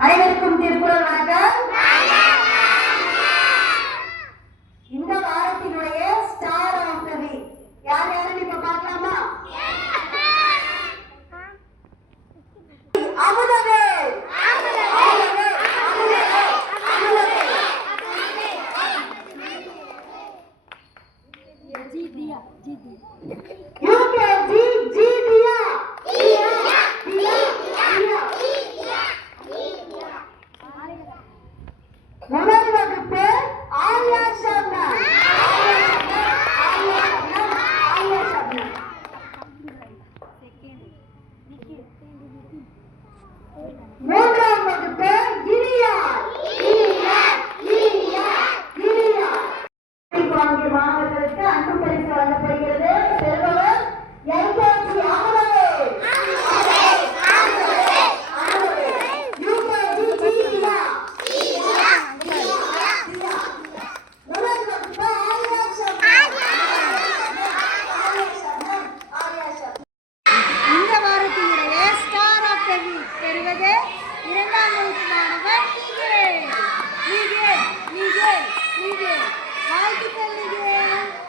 அனைவருக்கும் திருக்குறள் வணக்கம். இந்த வாரத்தினுடைய ஸ்டார் ஆஃப் தி வீக் யார் யாருன்னு இப்ப பார்க்கலாமா? அமுதவேல். யூகேஜி ஜி தியா. முதல் வகுப்பு ஆர்யா சப்னா. மூன்றாம் வகுப்பு கிரியா. வாங்கிய மாணவர்களுக்கு அன்பு பரிசு வழங்கப்படுகிறது. பெறுபவர் எல்கேஜி அமுதவேல். யூகேஜி ஜி தியா. முதல் வகுப்பு ஆர்யா சப்னா. இந்த வாரத்தினுடைய ஸ்டார் ஆஃப் தி வீக் பெறுவது இரண்டாம் வகுப்பு மாணவர் நிகேல். வாழ்த்துக்கள் நிகேல்.